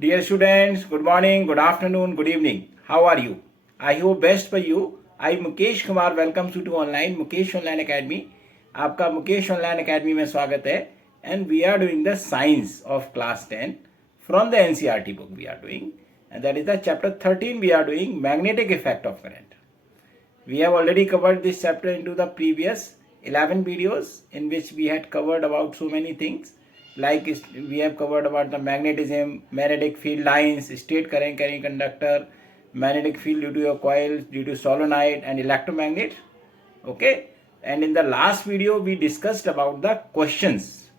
Dear students, good morning, good afternoon, good evening. How are you? I hope best for you. I Mukesh Kumar welcomes you to online Mukesh Online Academy. आपका Mukesh online academy में स्वागत है. And we are doing the science of class 10 from the NCERT book we are doing, and that is the chapter 13 we are doing magnetic effect of current. We have already covered this chapter into the previous 11 videos in which we had covered about so many things. Like we have covered about the magnetism, magnetic field lines, state current carrying conductor, magnetic field due to a coil, due to solenoid and electromagnet. Okay, and in the last video we discussed about the questions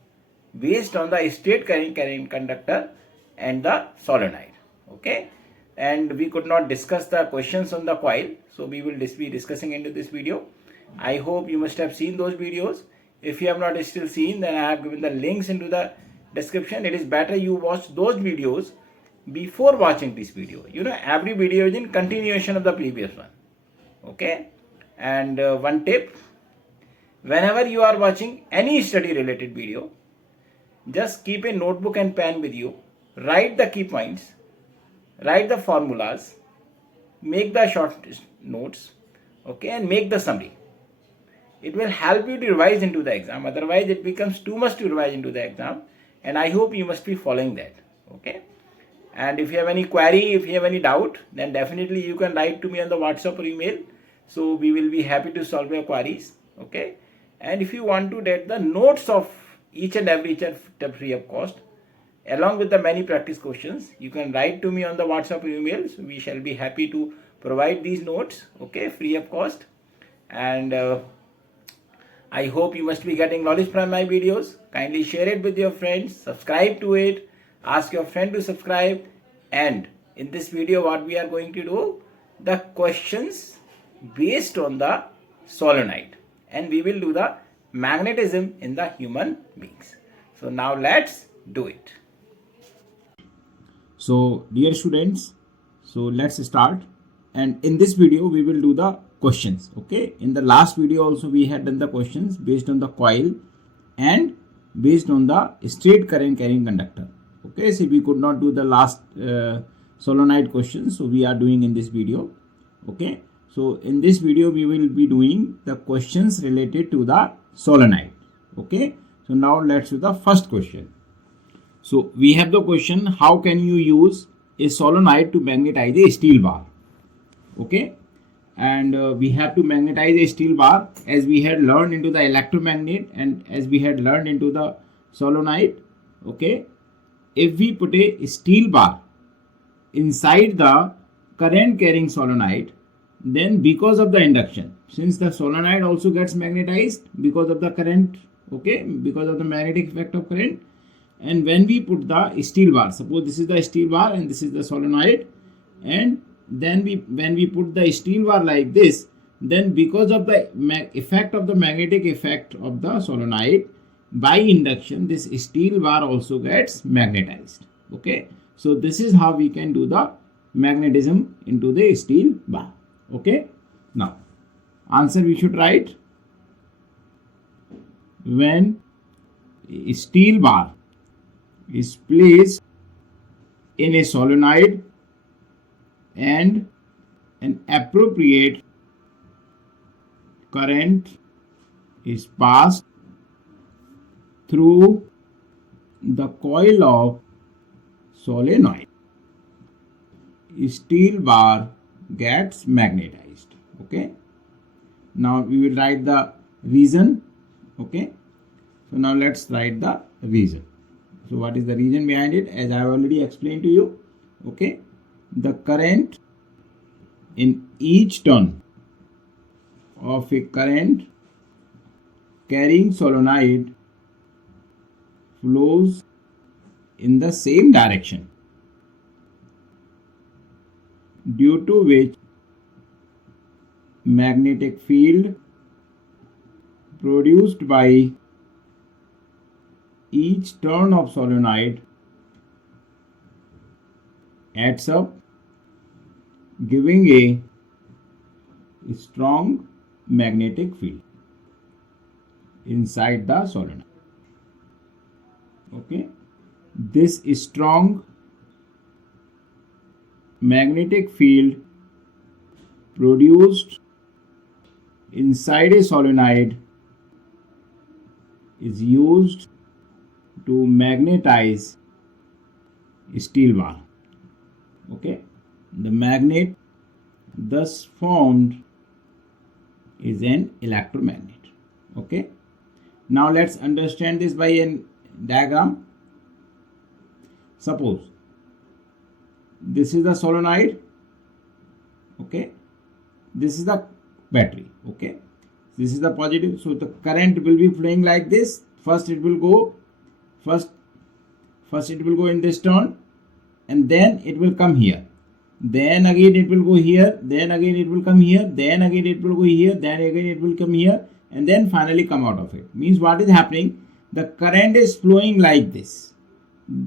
based on the state current carrying conductor and the solenoid. Okay, and we could not discuss the questions on the coil, so we will be discussing into this video. I hope you must have seen those videos. If you have not still seen, then I have given the links into the description. It is better you watch those videos before watching this video. You know, every video is in continuation of the previous one. Okay, and one tip, whenever you are watching any study related video, just keep a notebook and pen with you. Write the key points, write the formulas, make the short notes, okay, and make the summary. It will help you to revise into the exam. Otherwise, it becomes too much to revise into the exam. And I hope you must be following that. Okay. And if you have any query, if you have any doubt, then definitely you can write to me on the WhatsApp or email. So we will be happy to solve your queries. Okay. And if you want to get the notes of each and every chapter free of cost, along with the many practice questions, you can write to me on the WhatsApp or email. So we shall be happy to provide these notes. Okay, free of cost. And I hope you must be getting knowledge from my videos. Kindly share it with your friends, subscribe to it, ask your friend to subscribe. And in this video, what we are going to do, the questions based on the solenoid, and we will do the magnetism in the human beings. So now let's do it. So dear students, so let's start. And in this video, we will do the questions. Okay, in the last video also we had done the questions based on the coil and based on the straight current carrying conductor. Okay, so we could not do the last solenoid questions, so we are doing in this video. Okay, so in this video we will be doing the questions related to the solenoid. Okay, so now let's do the first question. So we have the question, how can you use a solenoid to magnetize a steel bar? Okay, and we have to magnetize a steel bar as we had learned into the electromagnet and as we had learned into the solenoid. Okay, if we put a steel bar inside the current carrying solenoid, then because of the induction, since the solenoid also gets magnetized because of the current, okay, because of the magnetic effect of current, and when we put the steel bar, suppose this is the steel bar and this is the solenoid, and then when we put the steel bar like this, then because of the effect of the magnetic effect of the solenoid, by induction this steel bar also gets magnetized. Okay, so this is how we can do the magnetism into the steel bar. Okay, now answer we should write, when a steel bar is placed in a solenoid and an appropriate current is passed through the coil of solenoid, steel bar gets magnetized. Okay, now we will write the reason. Okay, so now let's write the reason. So what is the reason behind it? As I have already explained to you. Okay, the current in each turn of a current carrying solenoid flows in the same direction, due to which magnetic field produced by each turn of solenoid adds up, giving a strong magnetic field inside the solenoid. Okay, this strong magnetic field produced inside a solenoid is used to magnetize steel bar. Okay, the magnet thus formed is an electromagnet. Okay, now let's understand this by a diagram. Suppose this is the solenoid. Okay, this is the battery. Okay, this is the positive, so the current will be flowing like this. First it will go in this turn, and then it will come here, then again it will go here, then again it will come here, then again it will go here, then again it will come here, and then finally come out of it. Means what is happening? The current is flowing like this.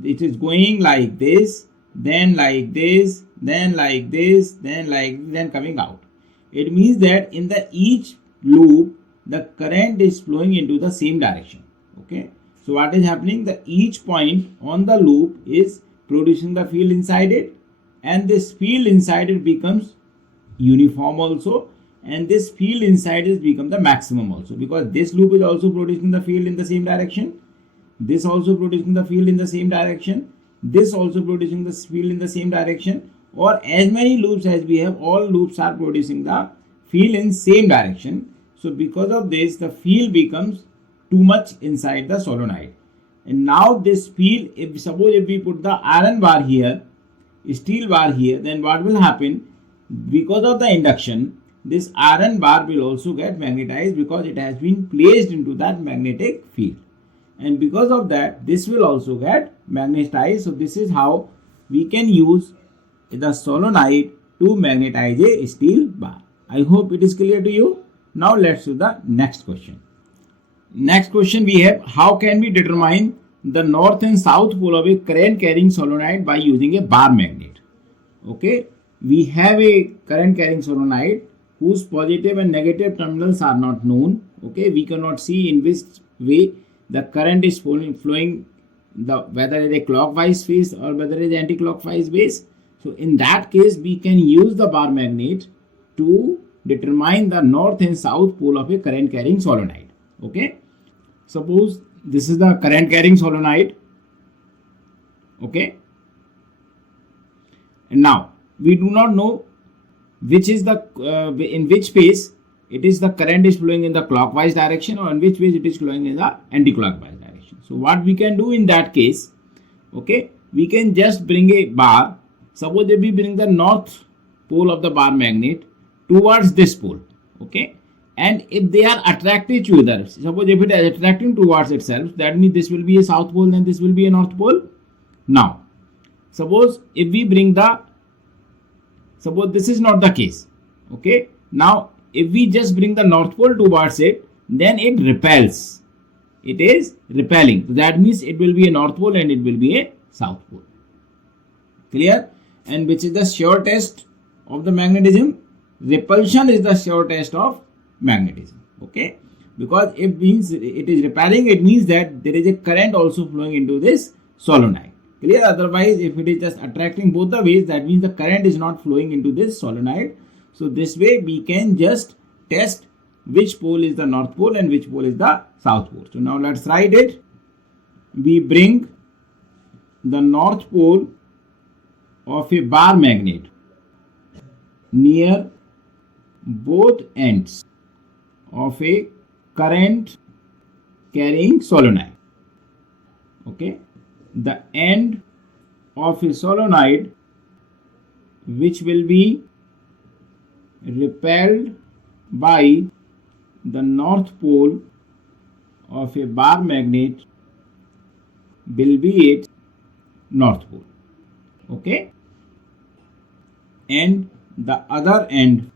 It is going like this, then like this, then like this, then coming out. It means that in the each loop the current is flowing into the same direction. Okay, so what is happening? The each point on the loop is producing the field inside it, and this field inside it becomes uniform also, and this field inside it becomes the maximum also, because this loop is also producing the field in the same direction, this also producing the field in the same direction, this also producing the field in the same direction, or as many loops as we have, all loops are producing the field in same direction. So because of this, the field becomes too much inside the solenoid. And now this field, suppose if we put the iron bar here, steel bar here, then what will happen? Because of the induction, this iron bar will also get magnetized because it has been placed into that magnetic field. And because of that, this will also get magnetized. So this is how we can use the solenoid to magnetize a steel bar. I hope it is clear to you. Now let's do the next question. Next question we have, how can we determine the north and south pole of a current carrying solenoid by using a bar magnet? Okay, we have a current carrying solenoid whose positive and negative terminals are not known. Okay, we cannot see in which way the current is flowing, whether it is a clockwise phase or whether it is anti-clockwise phase. So in that case, we can use the bar magnet to determine the north and south pole of a current carrying solenoid. Okay, suppose this is the current carrying solenoid. Okay, and now we do not know which is the in which phase it is the current is flowing in the clockwise direction, or in which phase it is flowing in the anti-clockwise direction. So what we can do in that case, okay, we can just bring a bar. Suppose if we bring the north pole of the bar magnet towards this pole, okay, and if they are attracted to each other, suppose if it is attracting towards itself, that means this will be a south pole and this will be a north pole. Now suppose if we bring suppose this is not the case. Okay, now if we just bring the north pole towards it, then it repels. It is repelling. So that means it will be a north pole and it will be a south pole. Clear? And which is the sure test of the magnetism? Repulsion is the sure test of magnetism. Okay, because it means it is repelling, it means that there is a current also flowing into this solenoid. Clear? Otherwise, if it is just attracting both the ways, that means the current is not flowing into this solenoid. So this way we can just test which pole is the north pole and which pole is the south pole. So now let's write it. We bring the north pole of a bar magnet near both ends of a current carrying solenoid. Okay, the end of a solenoid which will be repelled by the north pole of a bar magnet will be its north pole. Okay, and the other end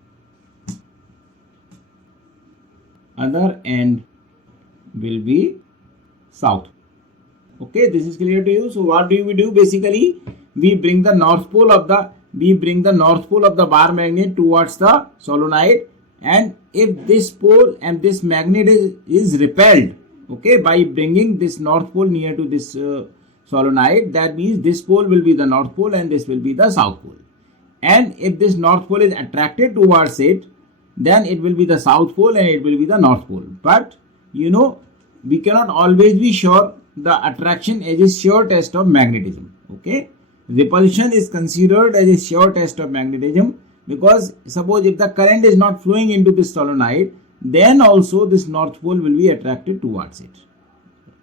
will be south. Okay, this is clear to you. So what do we do? Basically, we bring the north pole of the bar magnet towards the solenoid, and if this pole and this magnet is repelled, okay, by bringing this north pole near to this solenoid, that means this pole will be the north pole and this will be the south pole. and if this north pole is attracted towards it, then it will be the south pole and it will be the north pole. But you know, we cannot always be sure. The attraction is a sure test of magnetism. Okay, repulsion is considered as a sure test of magnetism, because suppose if the current is not flowing into this solenoid, then also this north pole will be attracted towards it,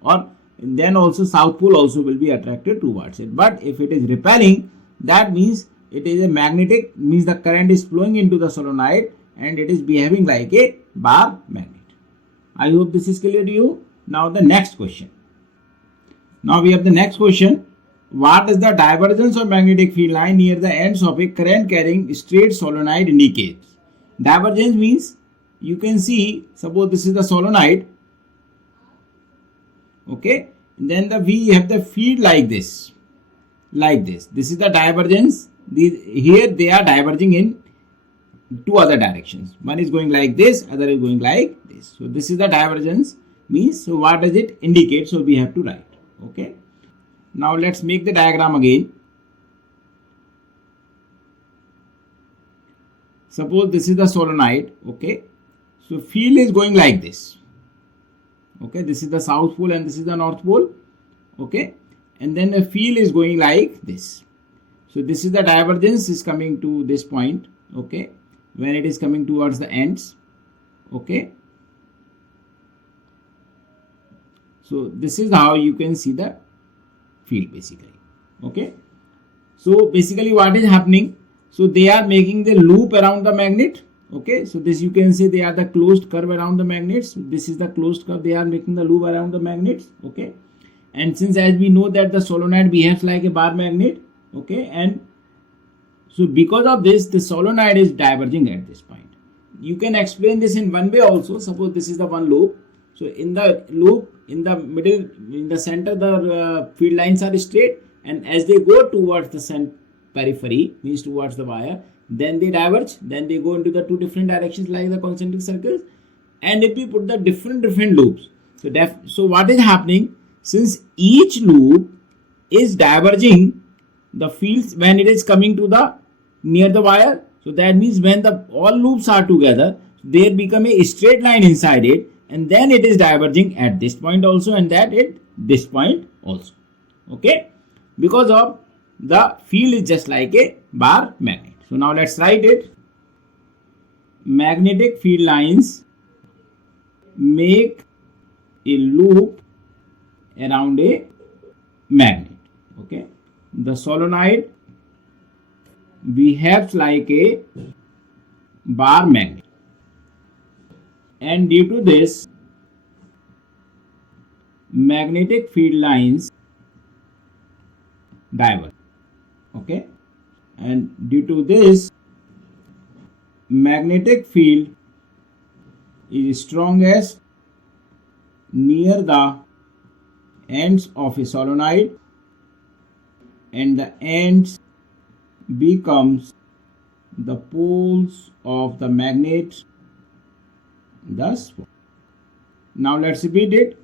or then also south pole also will be attracted towards it. But if it is repelling, that means it is a magnetic, means the current is flowing into the solenoid and it is behaving like a bar magnet. I hope this is clear to you. Now the next question. Now we have the next question. What does the divergence of magnetic field line near the ends of a current carrying straight solenoid indicates? Divergence means, you can see, suppose this is the solenoid. Okay, then we have the field like this. This is the divergence. Here they are diverging in two other directions. One is going like this, other is going like this. So this is the divergence, means, so what does it indicate? So we have to write. Okay, now let's make the diagram again. Suppose this is the solenoid. Okay, so field is going like this. Okay, this is the south pole and this is the north pole. Okay, and then the field is going like this. So this is the divergence is coming to this point. Okay, when it is coming towards the ends. Okay, so this is how you can see the field basically. Okay, so basically what is happening? So they are making the loop around the magnet. Okay, so this you can say they are the closed curve around the magnets. This is the closed curve, they are making the loop around the magnets. Okay, and since as we know that the solenoid behaves like a bar magnet. Okay, and so because of this, the solenoid is diverging at this point. You can explain this in one way also. Suppose this is the one loop. So in the loop, in the middle, in the center, the field lines are straight, and as they go towards the periphery, means towards the wire, then they diverge, then they go into the two different directions like the concentric circles. And if we put the different loops, so what is happening? Since each loop is diverging the fields when it is coming to the near the wire, so that means when the all loops are together, there become a straight line inside it, and then it is diverging at this point also, and that at this point also. Okay, because of the field is just like a bar magnet. So now let's write it. Magnetic field lines make a loop around a magnet. Okay, the solenoid behaves like a bar magnet, and due to this, magnetic field lines diverge. Okay, and due to this, magnetic field is strongest near the ends of a solenoid, and the ends becomes the poles of the magnet. Thus, now let's repeat it.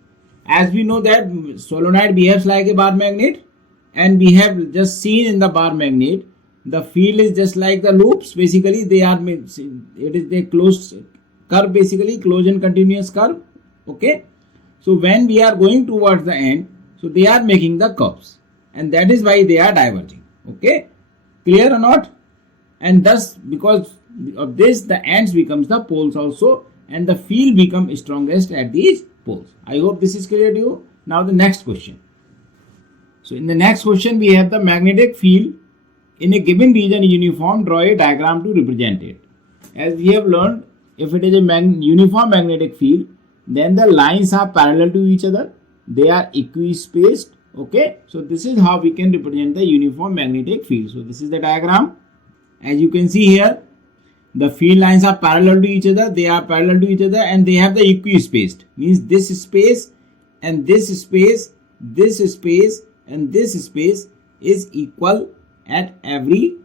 As we know that solenoid behaves like a bar magnet, and we have just seen in the bar magnet, the field is just like the loops. Basically, they are, it is the closed curve, basically closed and continuous curve. Okay, so when we are going towards the end, so they are making the curves, and that is why they are diverging. Okay, clear or not? And thus, because of this, the ends becomes the poles also, and the field becomes strongest at these poles. I hope this is clear to you. Now the next question. So in the next question, we have the magnetic field in a given region uniform. Draw a diagram to represent it. As we have learned, if it is a uniform magnetic field, then the lines are parallel to each other. They are equispaced. Okay, so this is how we can represent the uniform magnetic field. So this is the diagram. As you can see here, the field lines are parallel to each other. They are parallel to each other, and they have the equispaced. Means this space and this space, this space and this space is equal at every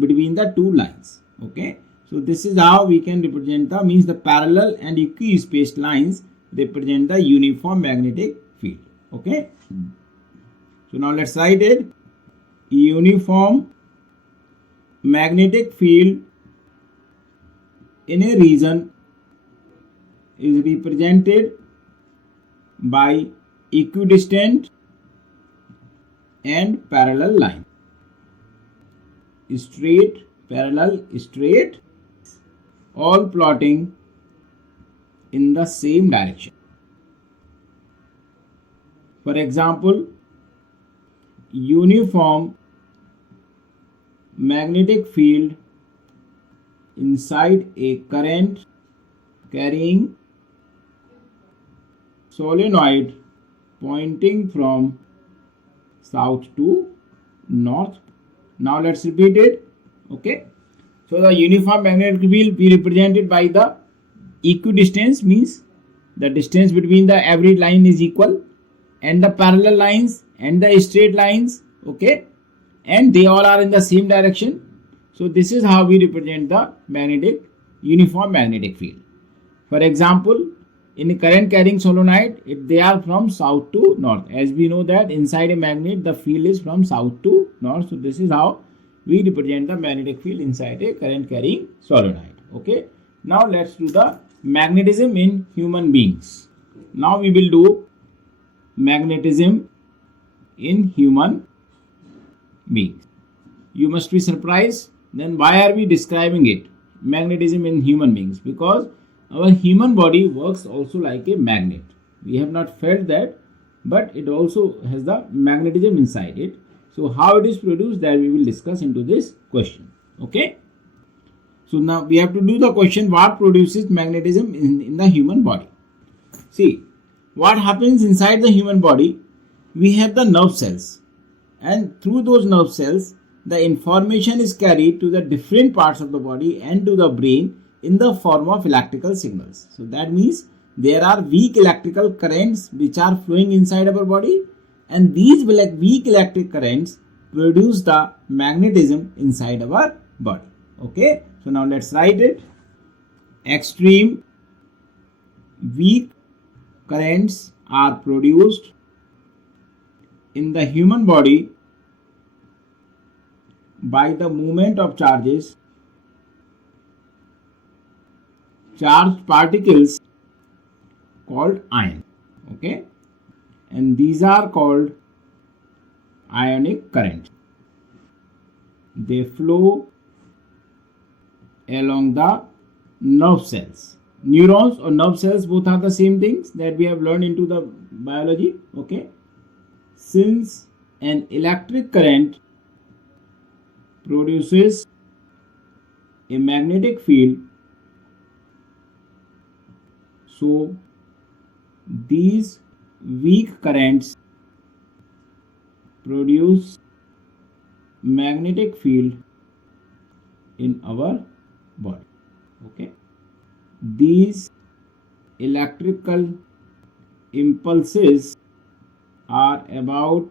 between the two lines. Okay, so this is how we can represent the, means the parallel and equispaced lines represent the uniform magnetic field. Okay, so now let's write it. Uniform magnetic field in a region is represented by equidistant and parallel line. Straight, parallel, straight, all plotting in the same direction. For example, uniform magnetic field inside a current carrying solenoid pointing from south to north. Now let's repeat it. Okay. So the uniform magnetic field be represented by the equidistance, means the distance between the every line is equal, and the parallel lines and the straight lines, okay, and they all are in the same direction. So this is how we represent the uniform magnetic field. For example, in a current carrying solenoid, they are from south to north. As we know that inside a magnet, the field is from south to north. So this is how we represent the magnetic field inside a current carrying solenoid. Okay. Now let's do the magnetism in human beings. Now we will do magnetism in human beings. You must be surprised. Then why are we describing it? Magnetism in human beings. Because our human body works also like a magnet. We have not felt that, but it also has the magnetism inside it. So how it is produced, that we will discuss into this question. Okay. So now we have to do the question, what produces magnetism in the human body? See, what happens inside the human body, we have the nerve cells, and through those nerve cells, the information is carried to the different parts of the body and to the brain in the form of electrical signals. So that means there are weak electrical currents which are flowing inside our body, and these weak electric currents produce the magnetism inside our body. Okay, so now let's write it. Extreme weak currents are produced in the human body by the movement of charged particles called ion. Okay, and these are called ionic currents. They flow along the nerve cells. Neurons or nerve cells both are the same things that we have learned into the biology. Okay, since an electric current produces a magnetic field, so these weak currents produce magnetic field in our body. Okay, these electrical impulses are about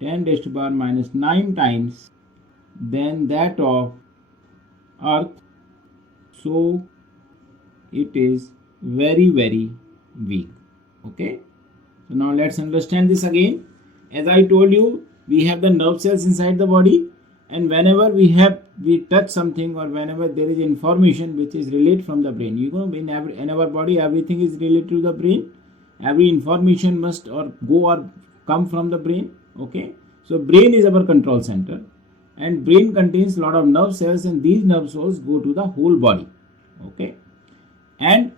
10 raised to the power minus 9 times than that of Earth, so it is very weak. Okay, so now let's understand this again. As I told you, we have the nerve cells inside the body, and whenever we touch something, or whenever there is information which is related from the brain, you know, in our body everything is related to the brain. Every information must or go or come from the brain. Okay, so brain is our control center, and brain contains a lot of nerve cells, and these nerve cells go to the whole body. Okay, and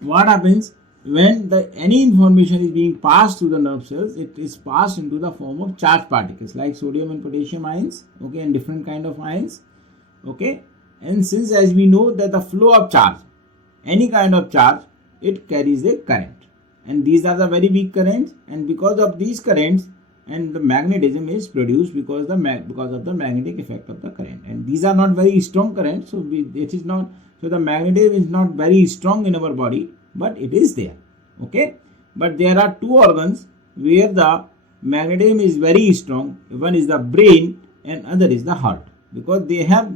what happens when any information is being passed through the nerve cells, it is passed into the form of charged particles like sodium and potassium ions, okay, and different kind of ions. Okay, and since as we know that the flow of charge, any kind of charge, it carries a current, and these are the very weak currents, and because of these currents, and the magnetism is produced because of the magnetic effect of the current, and these are not very strong currents, so the magnetism is not very strong in our body, but it is there. Okay, but there are two organs where the magnetism is very strong. One is the brain and other is the heart, because they have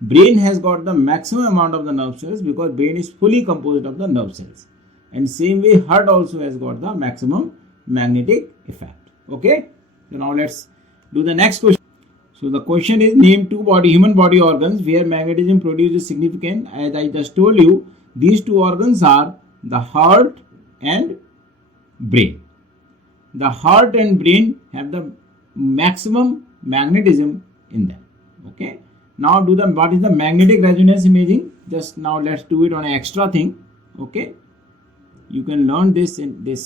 brain has got the maximum amount of the nerve cells, because brain is fully composed of the nerve cells, and same way heart also has got the maximum magnetic effect. Okay, so now let's do the next question. So the question is, name two human body organs where magnetism produces significant. As I just told you, these two organs are the heart and brain. The heart and brain have the maximum magnetism in them. Okay. Now what is the magnetic resonance imaging? Just now let's do it on an extra thing. Okay. You can learn this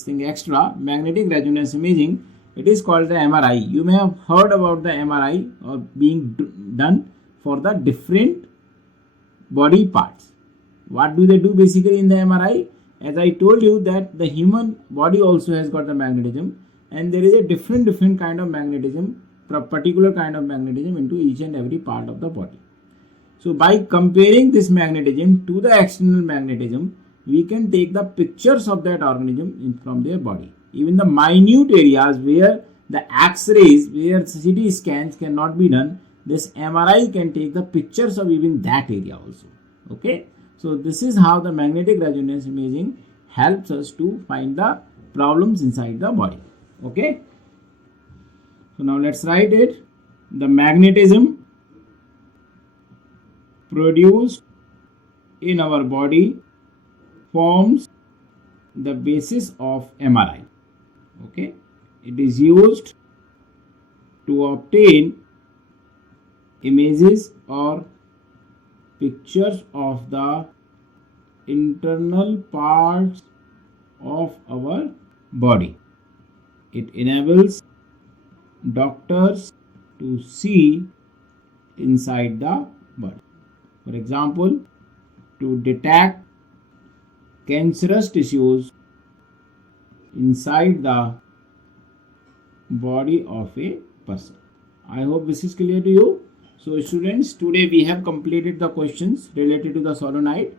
thing extra, magnetic resonance imaging. It is called the MRI. You may have heard about the MRI or being done for the different body parts. What do they do basically in the MRI? As I told you that the human body also has got the magnetism, and there is a different kind of magnetism, particular kind of magnetism into each and every part of the body. So by comparing this magnetism to the external magnetism, we can take the pictures of that organism from their body. Even the minute areas where the X-rays, where CT scans cannot be done, this MRI can take the pictures of even that area also. Okay. So this is how the magnetic resonance imaging helps us to find the problems inside the body. Okay. So now let's write it. The magnetism produced in our body forms the basis of MRI. Okay, it is used to obtain images or pictures of the internal parts of our body. It enables doctors to see inside the body. For example, to detect cancerous tissues inside the body of a person. I hope this is clear to you. So students, today we have completed the questions related to the solenoid.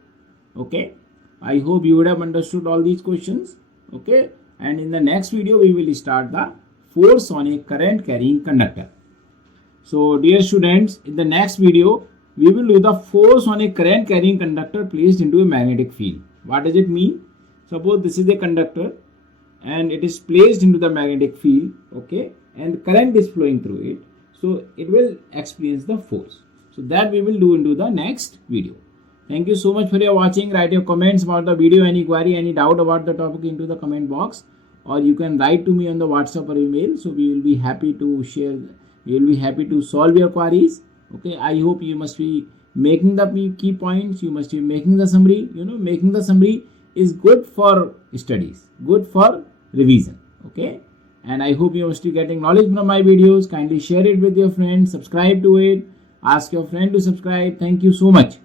Okay, I hope you would have understood all these questions. Okay, and in the next video we will start the force on a current carrying conductor. So dear students, in the next video we will do the force on a current carrying conductor placed into a magnetic field. What does it mean? Suppose this is a conductor and it is placed into the magnetic field, okay, and current is flowing through it, so it will experience the force. So that we will do into the next video. Thank you so much for your watching. Write your comments about the video, any query, any doubt about the topic into the comment box, or you can write to me on the WhatsApp or email. So we will be happy to share, we will be happy to solve your queries. Okay, I hope you must be making the key points, you must be making the summary. Making the summary is good for studies, good for revision. Okay, and I hope you must be getting knowledge from my videos. Kindly share it with your friends, subscribe to it, ask your friend to subscribe. Thank you so much.